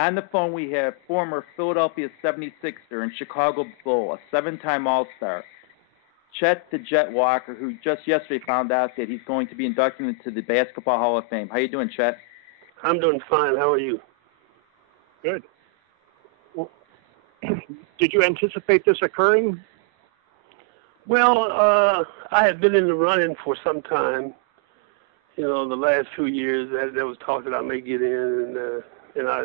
On the phone, we have former Philadelphia 76er and Chicago Bull, a 7-time All-Star, Chet the Jet Walker, who just yesterday found out that he's going to be inducted into the Basketball Hall of Fame. How you doing, Chet? I'm doing fine. How are you? Good. Well, did you anticipate this occurring? Well, I had been in the running for some time. You know, the last few years, there was talk that I may get in, and I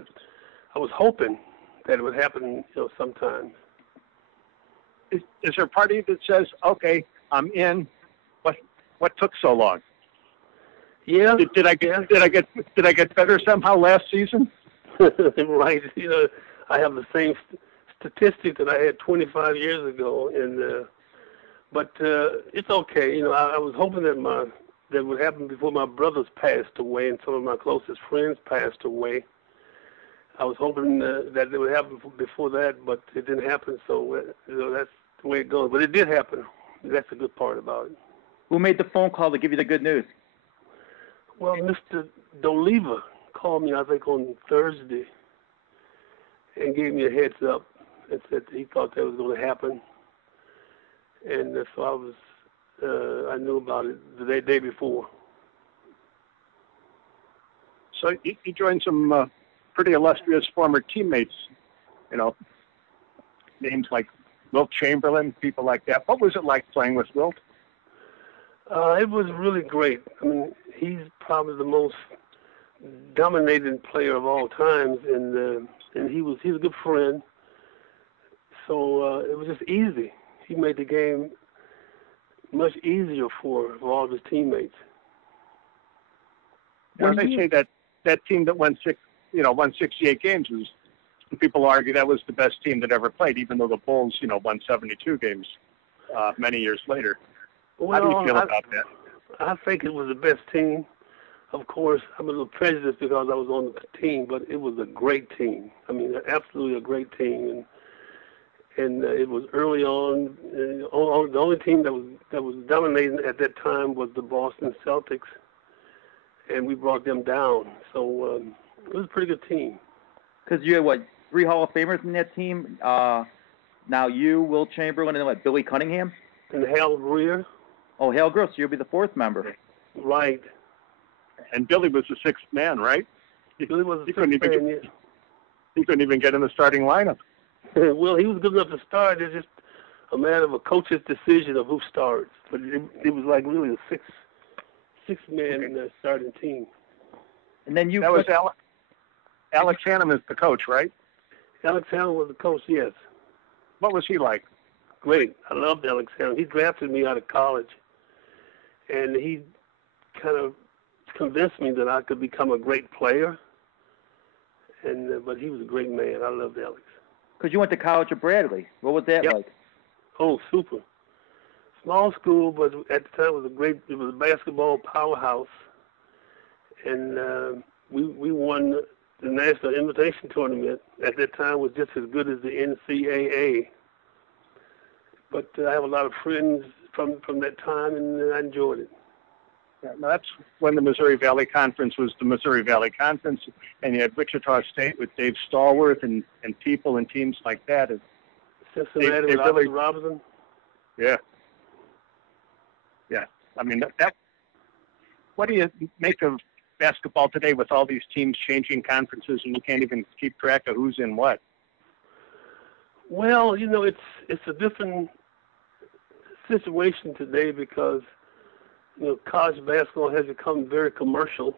was hoping that it would happen, sometime. Is there a party that says, "Okay, I'm in"? What took so long? Yeah. Did I get better somehow last season? Right. I have the same statistic that I had 25 years ago, but it's okay. I was hoping that would happen before my brothers passed away and some of my closest friends passed away. I was hoping that it would happen before that, but it didn't happen. So that's the way it goes. But it did happen. That's the good part about it. Who made the phone call to give you the good news? Well, Mr. D'Oliva called me, I think, on Thursday and gave me a heads up and said he thought that was going to happen. And so I knew about it the day before. So you joined some pretty illustrious former teammates, names like Wilt Chamberlain, people like that. What was it like playing with Wilt? It was really great. I mean, he's probably the most dominating player of all times, and he's a good friend. So it was just easy. He made the game much easier for all of his teammates. When they say that team that won 68 games, people argue that was the best team that ever played, even though the Bulls, won 72 games many years later. Well, how do you feel about that? I think it was the best team. Of course, I'm a little prejudiced because I was on the team, but it was a great team. I mean, absolutely a great team, and it was early on. The only team that was dominating at that time was the Boston Celtics, and we brought them down. So it was a pretty good team. Because you had, 3 Hall of Famers in that team? Now you, Wilt Chamberlain, and Billy Cunningham? And Hal Greer. Oh, Hal Greer, so you'll be the 4th member. Right. And Billy was the 6th man, right? Billy was the 6th man, yeah. He couldn't even get in the starting lineup. Well, he was good enough to start. It's just a matter of a coach's decision of who starts. But it was like really a six-man starting team. And then that was Alex Hannum is the coach, right? Alex Hannum was the coach, yes. What was he like? Great. I loved Alex Hannum. He drafted me out of college, and he kind of convinced me that I could become a great player. But he was a great man. I loved Alex. Because you went to college at Bradley. What was that like? Oh, super. Small school, but at the time it was a basketball powerhouse. And we won the National Invitation Tournament. At that time was just as good as the NCAA. But I have a lot of friends from that time, and I enjoyed it. Yeah, that's when the Missouri Valley Conference was the Missouri Valley Conference, and you had Wichita State with Dave Stallworth and people and teams like that. And Cincinnati with Oscar Robertson. Yeah. Yeah. I mean, what do you make of basketball today with all these teams changing conferences and you can't even keep track of who's in what? Well, it's a different situation today because college basketball has become very commercial,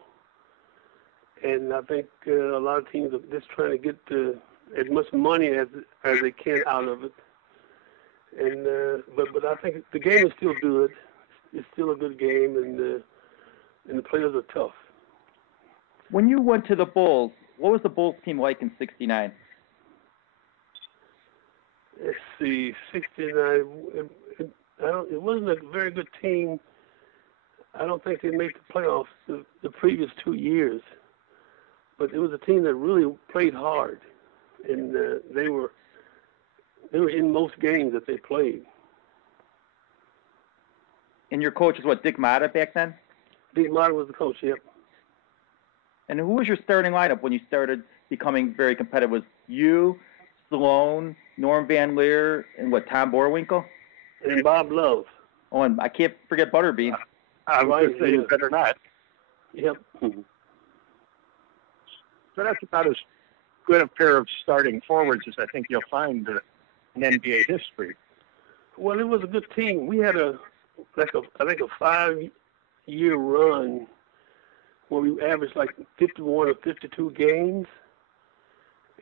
and I think a lot of teams are just trying to get as much money as they can out of it. And but I think the game is still good. It's still a good game, and the players are tough. When you went to the Bulls, what was the Bulls team like in '69? Let's see, '69. It wasn't a very good team. I don't think they made the playoffs the previous 2 years, but it was a team that really played hard, and they were in most games that they played. And your coach was Dick Motta back then? Dick Motta was the coach, yep. And who was your starting lineup when you started becoming very competitive was you, Stallone, Norm Van Leer, and Tom Boerwinkle? And Bob Love. Oh, and I can't forget Butterbean. I was going to say you better not. Yep. So that's about as good a pair of starting forwards as I think you'll find in NBA history. Well, it was a good team. We had I think a 5-year run where we averaged like 51 or 52 games.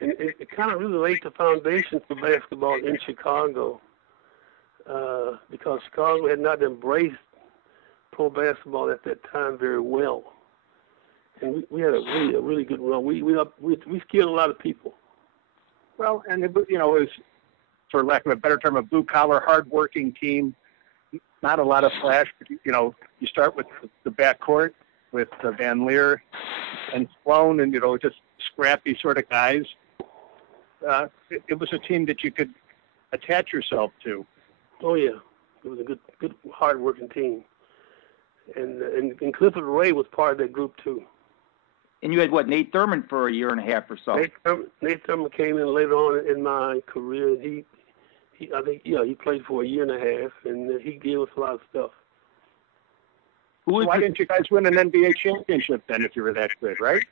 And it kind of really laid the foundation for basketball in Chicago because Chicago had not embraced pro basketball at that time very well. And we had a really good run. We skilled a lot of people. Well, and it was, for lack of a better term, a blue-collar, hard-working team. Not a lot of flash. You start with the backcourt with Van Leer and Sloan, and just scrappy sort of guys. It was a team that you could attach yourself to. Oh yeah, it was a good, hard-working team. And Clifford Ray was part of that group too. And you had Nate Thurman for a year and a half or so. Nate Thurman came in later on in my career. And he played for a year and a half, and he gave us a lot of stuff. Why didn't you guys win an NBA championship then if you were that good, right?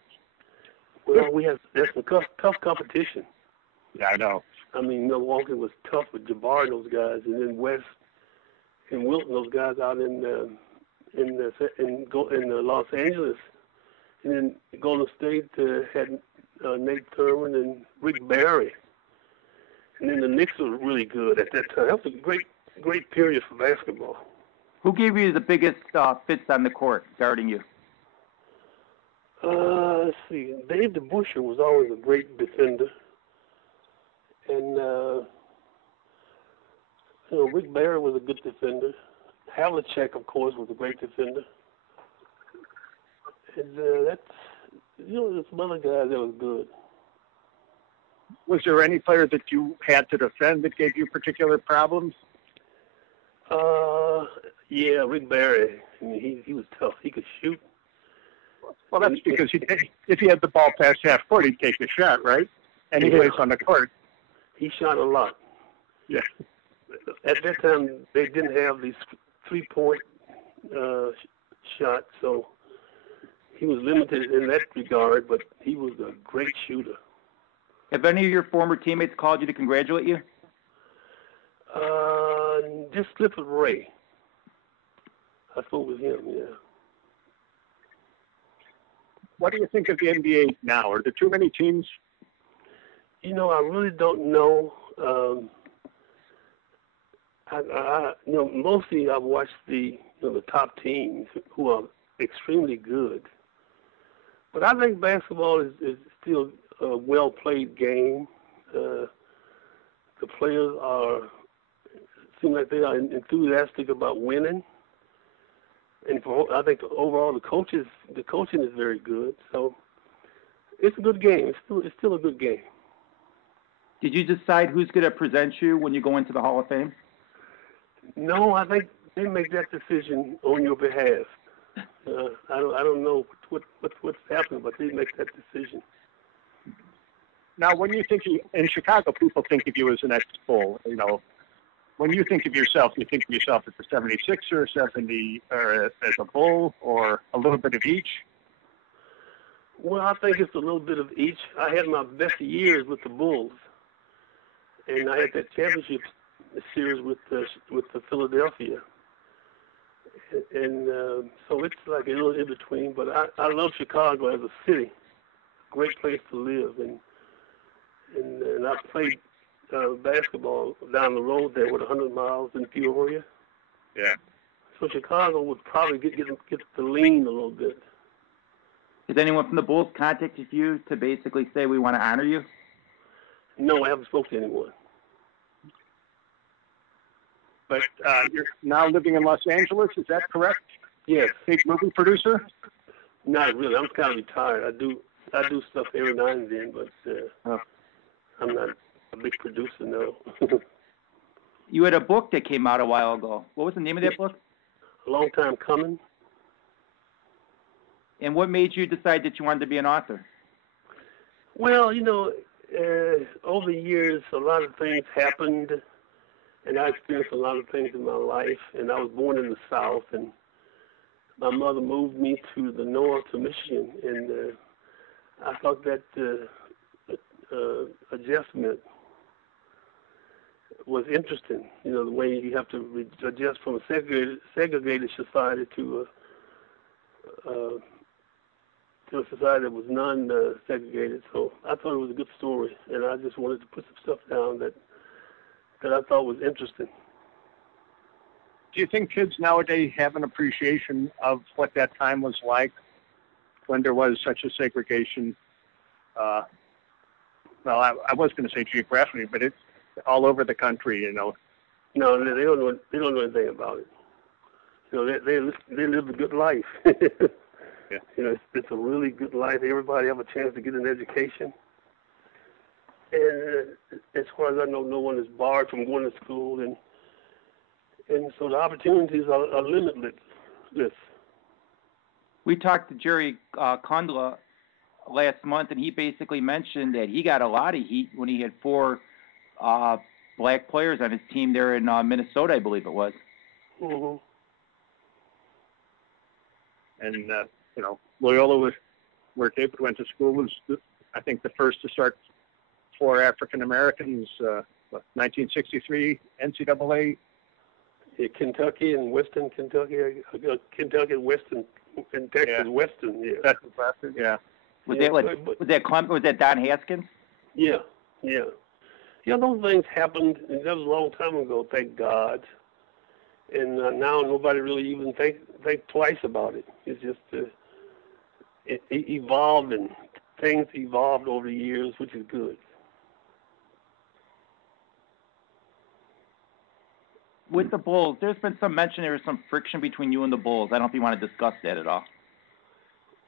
Well, there's some tough competition. Yeah, I know. I mean, Milwaukee was tough with Jabbar and those guys, and then West and Wilton, those guys out in Los Angeles. And then Golden State had Nate Thurman and Rick Barry. And then the Knicks were really good at that time. That was a great period for basketball. Who gave you the biggest fits on the court guarding you? Let's see. Dave DeBusschere was always a great defender. And, Rick Barry was a good defender. Havlicek, of course, was a great defender. And there's some other guys that was good. Was there any player that you had to defend that gave you particular problems? Yeah, Rick Barry. I mean, he was tough. He could shoot. Well, that's because if he had the ball past half court, he'd take the shot, right? And he plays on the court. He shot a lot. Yeah. At that time, they didn't have these 3-point shots, so he was limited in that regard, but he was a great shooter. Have any of your former teammates called you to congratulate you? Just Clifford Ray. I spoke with him, yeah. What do you think of the NBA now? Are there too many teams? I really don't know. Mostly I've watched the top teams who are extremely good. But I think basketball is still a well-played game. The players seem like they are enthusiastic about winning. And I think overall the coaching is very good. So it's a good game. It's still a good game. Did you decide who's going to present you when you go into the Hall of Fame? No, I think they make that decision on your behalf. I don't know what's happening, but they make that decision. Now, when you think in Chicago, people think of you as an ex-Bull. When you think of yourself, you think of yourself as a 76er, 70, or as a Bull, or a little bit of each? Well, I think it's a little bit of each. I had my best years with the Bulls, and I had that championship series with the Philadelphia, and so it's like a little in between. But I love Chicago as a city, great place to live, and I played basketball down the road there with 100 miles in Peoria. Yeah. So Chicago would probably get the lean a little bit. Has anyone from the Bulls contacted you to basically say we want to honor you? No, I haven't spoken to anyone. But you're now living in Los Angeles, is that correct? Yes. Big movie producer? Not really. I'm kind of retired. I do stuff every now and then, but I'm not a big producer, no. You had a book that came out a while ago. What was the name of that book? A Long Time Coming. And what made you decide that you wanted to be an author? Well, over the years, a lot of things happened, and I experienced a lot of things in my life. And I was born in the South, and my mother moved me to the north, to Michigan, and I thought that adjustment was interesting. The way you have to adjust from a segregated society to a society that was non-segregated. So I thought it was a good story, and I just wanted to put some stuff down that I thought was interesting. Do you think kids nowadays have an appreciation of what that time was like when there was such a segregation? Well, I was going to say geographically, but it's all over the country, No, they don't know. They don't know anything about it. They live a good life. Yeah. It's a really good life. Everybody have a chance to get an education. And as far as I know, no one is barred from going to school, and so the opportunities are limitless. We talked to Jerry Kundla last month, and he basically mentioned that he got a lot of heat when he had 4 black players on his team there in Minnesota, I believe it was. Mm-hmm. And Loyola, where David went to school, was I think the first to start 4 African Americans. 1963 NCAA. Yeah, Kentucky and Western Kentucky. Kentucky and Western and Texas. Yeah. Western. Yeah. Texas Western. Yeah. Was that Don Haskins? Yeah. Those things happened, and that was a long time ago. Thank God. And now nobody really even think twice about it. It's just it evolved, and things evolved over the years, which is good. With the Bulls, there's been some mention there was some friction between you and the Bulls. I don't know if you want to discuss that at all.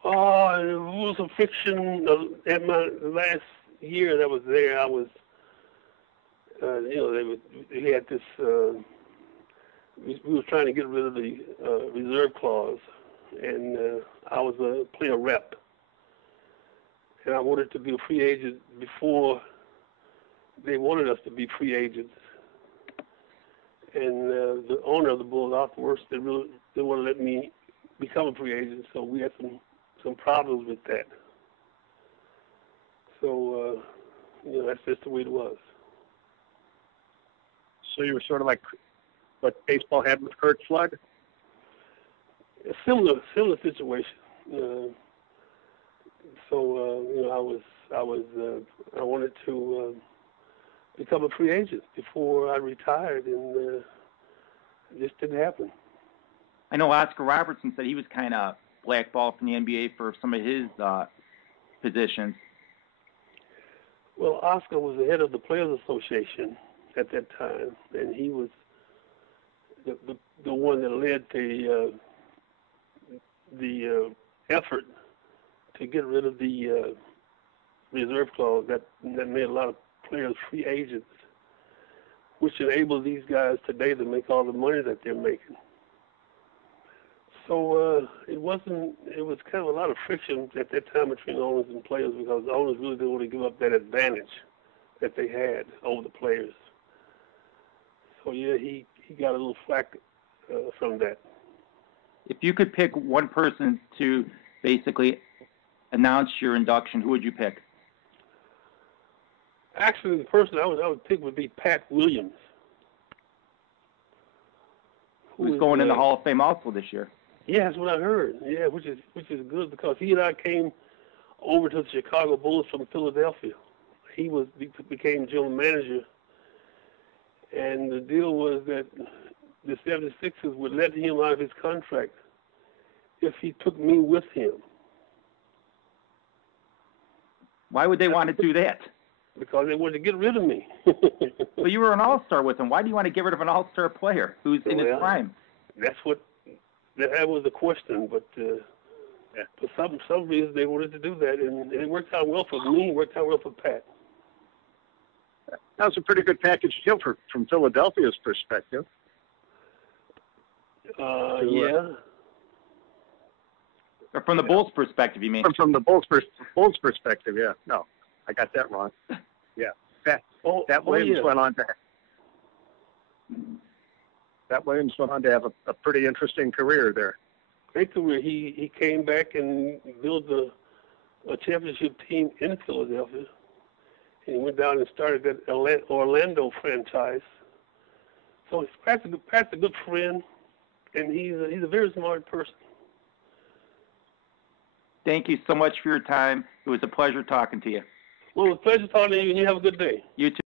There was a friction at my last year that I was there. I was, they had this. We were trying to get rid of the reserve clause, and I was a player rep, and I wanted to be a free agent before they wanted us to be free agents. And the owner of the Bulls afterwards, they didn't want to let me become a free agent, so we had some problems with that. So, that's just the way it was. So you were sort of like what baseball had with Kurt Flood? A similar situation. I wanted to become a free agent before I retired, and it just didn't happen. I know Oscar Robertson said he was kind of blackballed from the NBA for some of his positions. Well, Oscar was the head of the Players Association at that time, and he was the one that led the effort to get rid of the reserve clause that made a lot of players free agents, which enabled these guys today to make all the money that they're making. So it was kind of a lot of friction at that time between owners and players, because the owners really didn't want to give up that advantage that they had over the players. So yeah, he got a little flack from that. If you could pick one person to basically announce your induction, who would you pick? Actually, the person I would pick would be Pat Williams, who's going in the Hall of Fame also this year. Yeah, that's what I heard. Yeah, which is good, because he and I came over to the Chicago Bulls from Philadelphia. He became general manager, and the deal was that the 76ers would let him out of his contract if he took me with him. Why would they want to do that? Because they wanted to get rid of me. Well, you were an all-star with him. Why do you want to get rid of an all-star player who's in his prime? That was the question, but for some reason they wanted to do that, and it worked out well for me. It worked out well for Pat. That was a pretty good package deal from Philadelphia's perspective. Yeah. Or from the Bulls' perspective, you mean? From the Bulls' perspective, yeah. No. I got that wrong. Yeah. Pat Williams went on to have a pretty interesting career there. Great career. He came back and built a championship team in Philadelphia. And he went down and started that Orlando franchise. So Pat's a good friend, and he's a very smart person. Thank you so much for your time. It was a pleasure talking to you. Well, it was a pleasure talking to you, and you have a good day. You too.